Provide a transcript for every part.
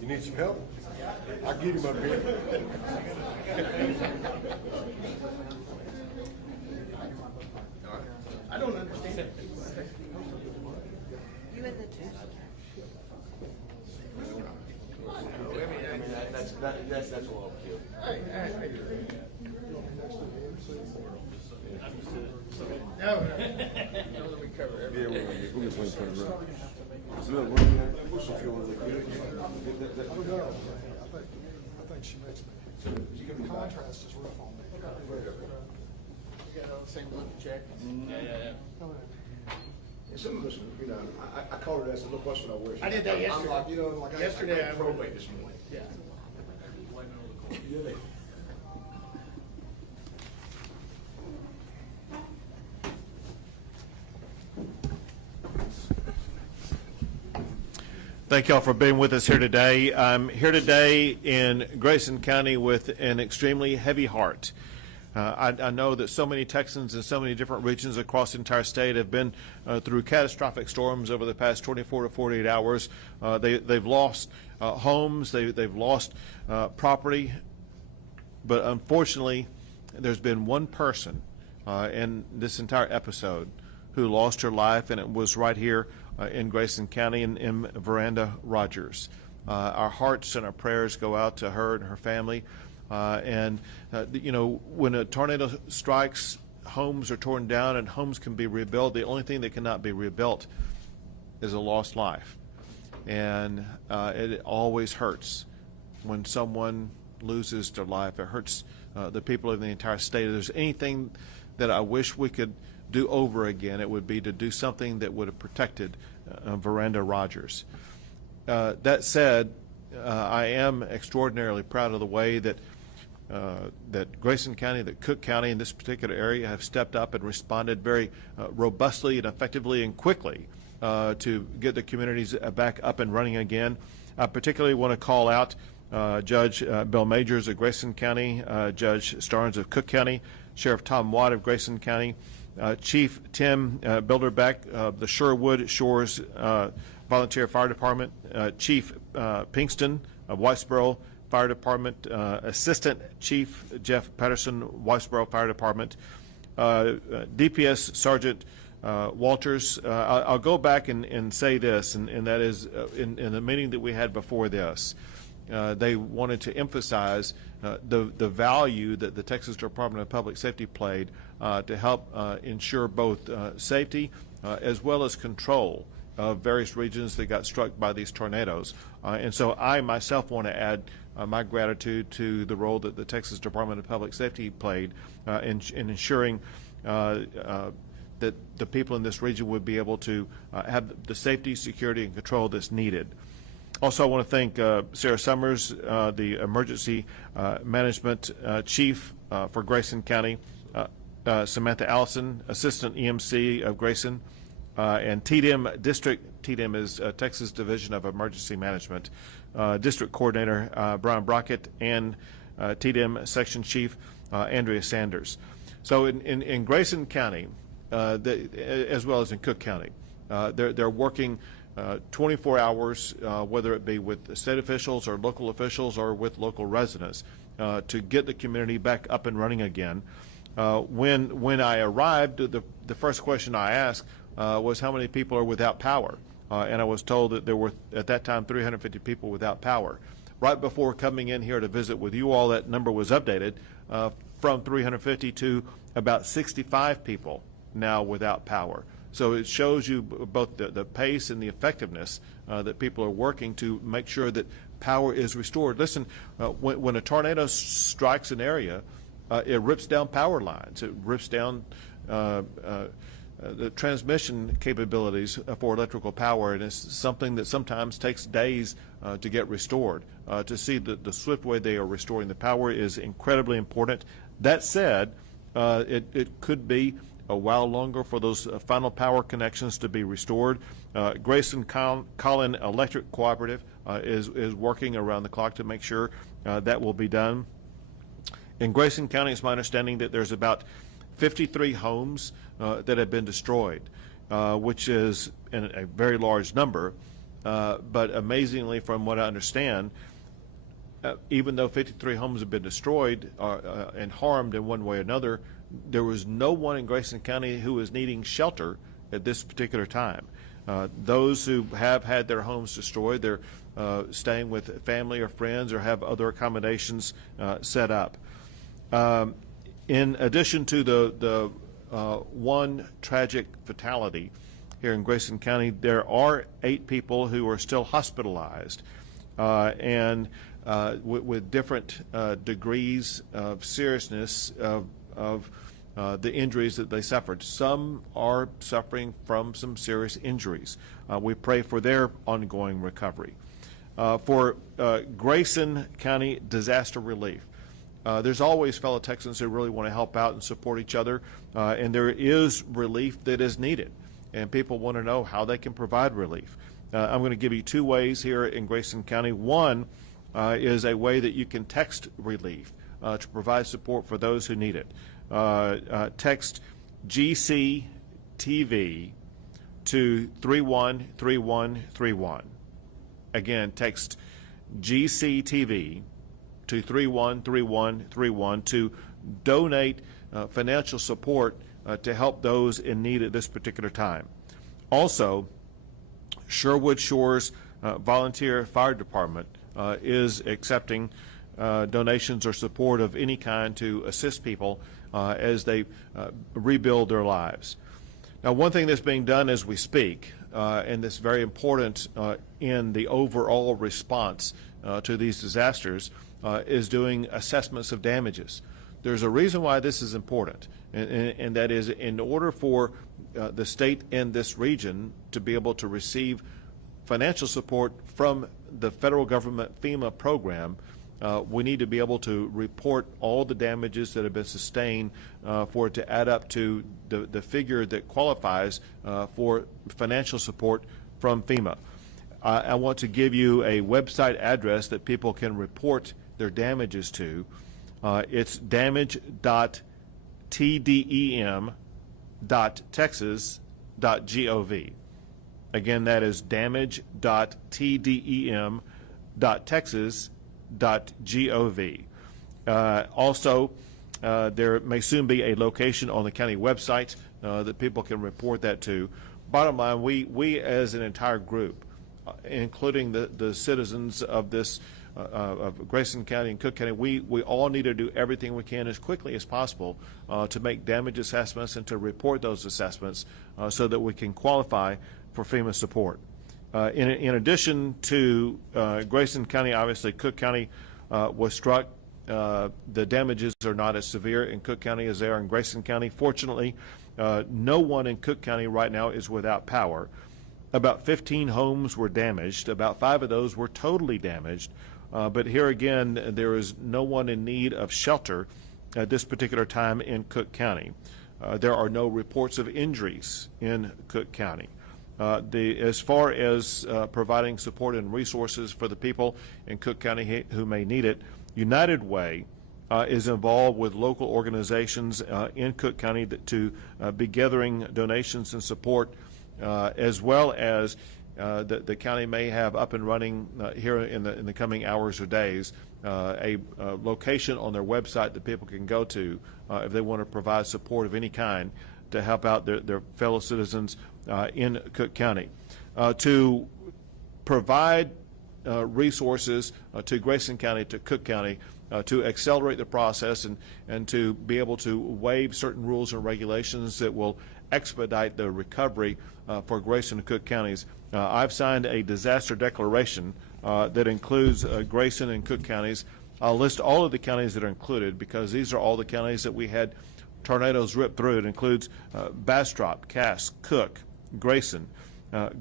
You need some help? I'll get him up here. I don't understand it. You and the juice. That's a little cute. No, we cover everything. Yeah, we'll get one for the road. There's a little room there. What's the fuel look good? I think she mentioned it. The contrast is rough on me. You got all the same blue check? Yeah. And some of us, you know, I called her. I said, "Look, what's what I wear?" I did that yesterday. I'm like, you know, like Yesterday I probate this morning. Yeah. Yeah. Thank y'all for being with us here today. I'm here today in Grayson County with an extremely heavy heart. I know that so many Texans in so many different regions across the entire state have been through catastrophic storms over the past 24 to 48 hours. They've lost homes, they've lost property, but unfortunately, there's been one person in this entire episode who lost her life, and it was right here in Grayson County in Veranda Rogers. Our hearts and our prayers go out to her and her family. You know, when a tornado strikes, homes are torn down and homes can be rebuilt. The only thing that cannot be rebuilt is a lost life. And it always hurts when someone loses their life. It hurts the people in the entire state. If there's anything that I wish we could do over again, it would be to do something that would have protected Veranda Rogers. That said, I am extraordinarily proud of the way that that Grayson County, that Cook County in this particular area have stepped up and responded very robustly and effectively and quickly to get the communities back up and running again. I particularly want to call out Judge Bill Majors of Grayson County, Judge Starnes of Cook County, Sheriff Tom Watt of Grayson County, Chief Tim Bilderbeck of the Sherwood Shores Volunteer Fire Department, Chief Pinkston of Whitesboro Fire Department, Assistant Chief Jeff Patterson, Whitesboro Fire Department, DPS Sergeant Walters. I'll go back and say this, and that is in the meeting that we had before this, they wanted to emphasize the value that the Texas Department of Public Safety played to help ensure both safety as well as control of various regions that got struck by these tornadoes. And so I myself want to add my gratitude to the role that the Texas Department of Public Safety played in ensuring that the people in this region would be able to have the safety, security, and control that's needed. Also, I want to thank Sarah Summers, the Emergency Management Chief for Grayson County, Samantha Allison, Assistant EMC of Grayson, and TDM District, TDM is Texas Division of Emergency Management, District Coordinator Brian Brockett, and TDM Section Chief Andrea Sanders. So in Grayson County, as well as in Cook County, they're working 24 hours, whether it be with state officials or local officials or with local residents, to get the community back up and running again. When I arrived, the first question I asked was how many people are without power, and I was told that there were at that time 350 people without power. Right before coming in here to visit with you all, that number was updated from 350 to about 65 people now without power. So it shows you both the pace and the effectiveness that people are working to make sure that power is restored. Listen, when a tornado strikes an area, it rips down power lines. It rips down the transmission capabilities for electrical power, and it's something that sometimes takes days to get restored. To see the swift way they are restoring the power is incredibly important. That said, it could be a while longer for those final power connections to be restored. Grayson Collin Electric Cooperative is working around the clock to make sure that will be done. In Grayson County, it's my understanding that there's about 53 homes that have been destroyed, which is a very large number. But amazingly, from what I understand, even though 53 homes have been destroyed and harmed in one way or another, there was no one in Grayson County who was needing shelter at this particular time. Those who have had their homes destroyed, they're staying with family or friends or have other accommodations set up. In addition to the one tragic fatality here in Grayson County, there are 8 people who are still hospitalized and with different degrees of seriousness of the injuries that they suffered. Some are suffering from some serious injuries. We pray for their ongoing recovery. For Grayson County disaster relief, there's always fellow Texans who really want to help out and support each other, and there is relief that is needed, and people want to know how they can provide relief. I'm going to give you 2 ways here in Grayson County. One is a way that you can text relief to provide support for those who need it. Text GCTV to 313131. Again, text GCTV to 313131 to donate financial support to help those in need at this particular time. Also, Sherwood Shores Volunteer Fire Department is accepting donations or support of any kind to assist people as they rebuild their lives. Now, one thing that's being done as we speak, and that's very important in the overall response to these disasters, is doing assessments of damages. There's a reason why this is important, and that is in order for the state and this region to be able to receive financial support from the federal government FEMA program, we need to be able to report all the damages that have been sustained for it to add up to the figure that qualifies for financial support from FEMA. I want to give you a website address that people can report their damages to. It's damage.tdem.texas.gov. Again, that is damage.tdem.texas.gov. Also, there may soon be a location on the county website that people can report that to. Bottom line, we as an entire group, including the citizens of this of Grayson County and Cook County, we all need to do everything we can as quickly as possible to make damage assessments and to report those assessments so that we can qualify for FEMA support. In addition to Grayson County, obviously Cook County was struck. The damages are not as severe in Cook County as they are in Grayson County. Fortunately, no one in Cook County right now is without power. About 15 homes were damaged. About 5 of those were totally damaged. But here again, there is no one in need of shelter at this particular time in Cook County. There are no reports of injuries in Cook County. As far as providing support and resources for the people in Cook County who may need it, United Way is involved with local organizations in Cook County to be gathering donations and support, as well as the county may have up and running here in the coming hours or days a location on their website that people can go to if they want to provide support of any kind to help out their fellow citizens in Cook County. To provide resources to Grayson County, to Cook County, to accelerate the process and to be able to waive certain rules and regulations that will expedite the recovery for Grayson and Cook counties. I've signed a disaster declaration that includes Grayson and Cook counties. I'll list all of the counties that are included because these are all the counties that we had tornadoes rip through. It includes Bastrop, Cass, Cook, Grayson,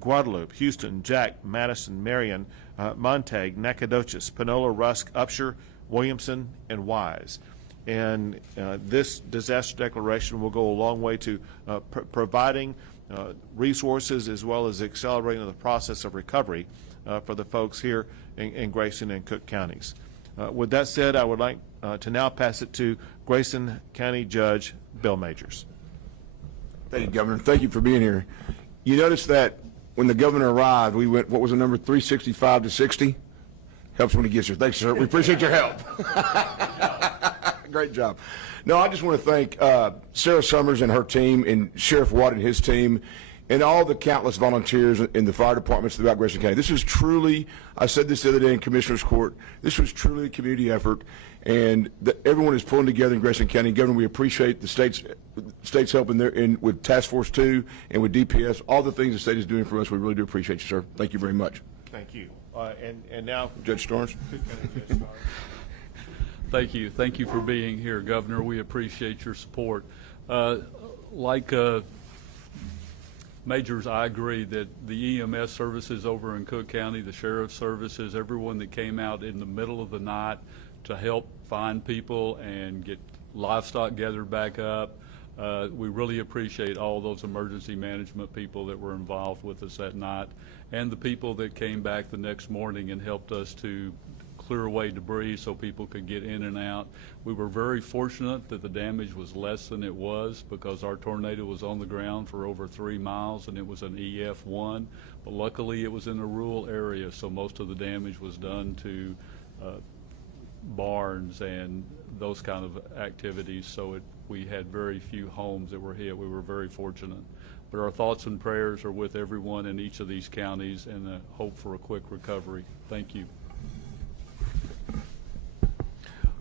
Guadalupe, Houston, Jack, Madison, Marion, Montague, Nacogdoches, Panola, Rusk, Upshur, Williamson, and Wise. And this disaster declaration will go a long way to providing resources as well as accelerating the process of recovery for the folks here in Grayson and Cook counties. With that said, I would like to now pass it to Grayson County Judge Bill Majors. Thank you, Governor. Thank you for being here. You notice that when the governor arrived, we went, what was the number, 365 to 60? Helps when he gets here. Thanks, sir. We appreciate your help. Great job. No, I just want to thank Sarah Summers and her team, and Sheriff Watt and his team, and all the countless volunteers in the fire departments throughout Grayson County. This is truly, I said this the other day in Commissioner's Court, this was truly a community effort, and everyone is pulling together in Grayson County. Governor, we appreciate the state's help with Task Force 2 and with DPS, all the things the state is doing for us. We really do appreciate you, sir. Thank you very much. Thank you. And now, Judge Starnes. Thank you. Thank you for being here, Governor. We appreciate your support. Like Majors, I agree that the EMS services over in Cook County, the sheriff's services, everyone that came out in the middle of the night to help find people and get livestock gathered back up. We really appreciate all those emergency management people that were involved with us that night, and the people that came back the next morning and helped us to clear away debris so people could get in and out. We were very fortunate that the damage was less than it was, because our tornado was on the ground for over 3 miles and it was an EF1, but luckily it was in a rural area, so most of the damage was done to barns and those kind of activities, so we had very few homes that were hit. We were very fortunate. But our thoughts and prayers are with everyone in each of these counties, and the hope for a quick recovery. Thank you.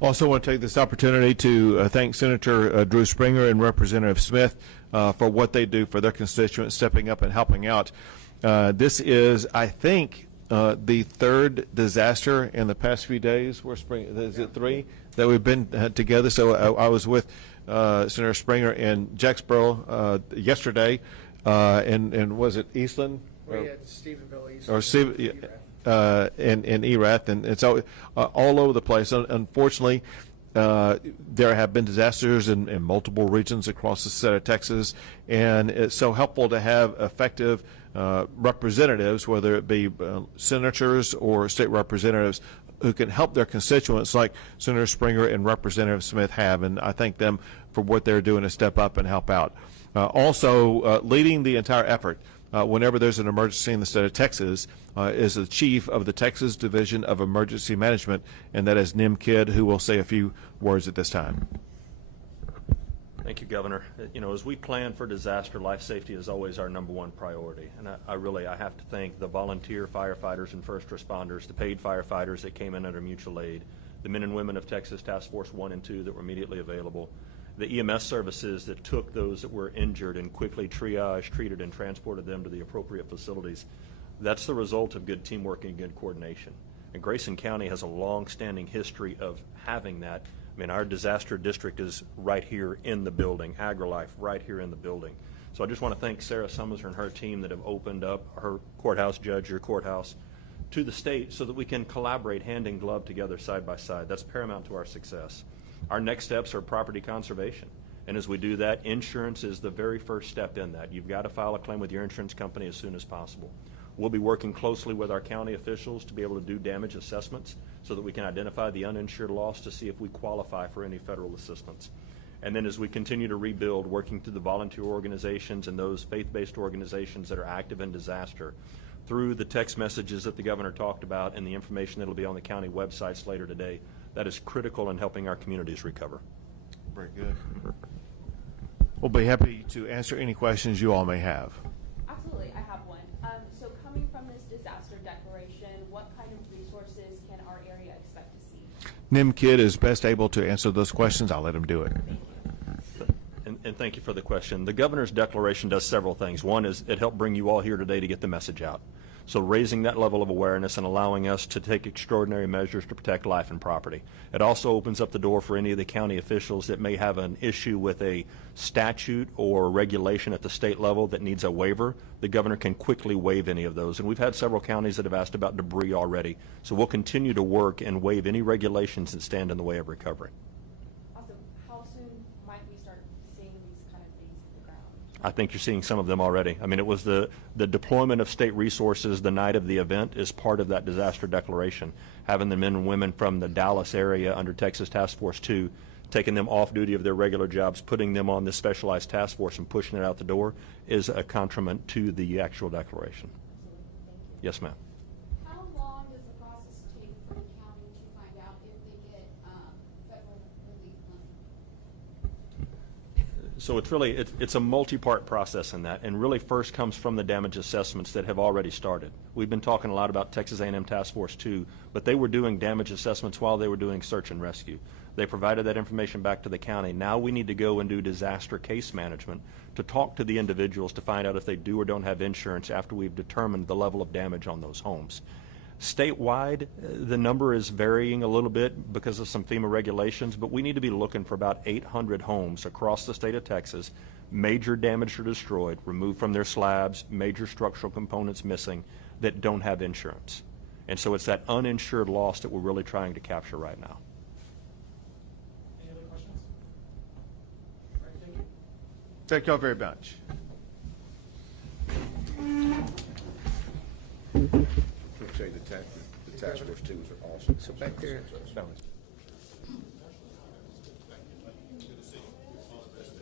also want to take this opportunity to thank Senator Drew Springer and Representative Smith for what they do for their constituents, stepping up and helping out. This is, I think, the third disaster in the past few days. Is it three that we've been together? So I was with Senator Springer in Jacksboro yesterday, and was it Eastland? We had Stephenville, East. Or in Erath, and it's all over the place. Unfortunately, there have been disasters in multiple regions across the state of Texas, and it's so helpful to have effective representatives, whether it be senators or state representatives, who can help their constituents like Senator Springer and Representative Smith have, and I thank them for what they're doing to step up and help out. Also, leading the entire effort whenever there's an emergency in the state of Texas is the chief of the Texas Division of Emergency Management, and that is Nim Kidd, who will say a few words at this time. Thank you, Governor. You know, as we plan for disaster, life safety is always our #1 priority. And I have to thank the volunteer firefighters and first responders, the paid firefighters that came in under mutual aid, the men and women of Texas Task Force 1 and 2 that were immediately available, the EMS services that took those that were injured and quickly triaged, treated, and transported them to the appropriate facilities. That's the result of good teamwork and good coordination. And Grayson County has a long-standing history of having that. I mean, our disaster district is right here in the building, AgriLife right here in the building. So I just want to thank Sarah Summers and her team that have opened up her courthouse, Judge, your courthouse, to the state so that we can collaborate hand in glove together side by side. That's paramount to our success. Our next steps are property conservation. And as we do that, insurance is the very first step in that. You've got to file a claim with your insurance company as soon as possible. We'll be working closely with our county officials to be able to do damage assessments so that we can identify the uninsured loss to see if we qualify for any federal assistance. And then as we continue to rebuild, working through the volunteer organizations and those faith-based organizations that are active in disaster, through the text messages that the governor talked about and the information that will be on the county websites later today, that is critical in helping our communities recover. Very good. We'll be happy to answer any questions you all may have. Absolutely, I have one. So coming from this disaster declaration, what kind of resources can our area expect to see? Nim Kidd is best able to answer those questions. I'll let him do it. And thank you for the question. The governor's declaration does several things. One is it helped bring you all here today to get the message out. So raising that level of awareness and allowing us to take extraordinary measures to protect life and property. It also opens up the door for any of the county officials that may have an issue with a statute or regulation at the state level that needs a waiver. The governor can quickly waive any of those. And we've had several counties that have asked about debris already. So we'll continue to work and waive any regulations that stand in the way of recovery. Awesome. How soon might we start seeing these kind of things hit the ground? I think you're seeing some of them already. I mean, it was the deployment of state resources the night of the event is part of that disaster declaration. Having the men and women from the Dallas area under Texas Task Force 2, taking them off duty of their regular jobs, putting them on this specialized task force and pushing it out the door is a contrament to the actual declaration. Yes, ma'am. How long does the process take for the county to find out if they get federal relief money? So it's really, it's a multi-part process in that, and really first comes from the damage assessments that have already started. We've been talking a lot about Texas A&M Task Force 2, but they were doing damage assessments while they were doing search and rescue. They provided that information back to the county. Now we need to go and do disaster case management to talk to the individuals to find out if they do or don't have insurance after we've determined the level of damage on those homes. Statewide, the number is varying a little bit because of some FEMA regulations, but we need to be looking for about 800 homes across the state of Texas, major damage or destroyed, removed from their slabs, major structural components missing, that don't have insurance. And so it's that uninsured loss that we're really trying to capture right now. Any other questions? All right, thank you. Thank y'all very much. Can't say the task force twos are awesome. So back there,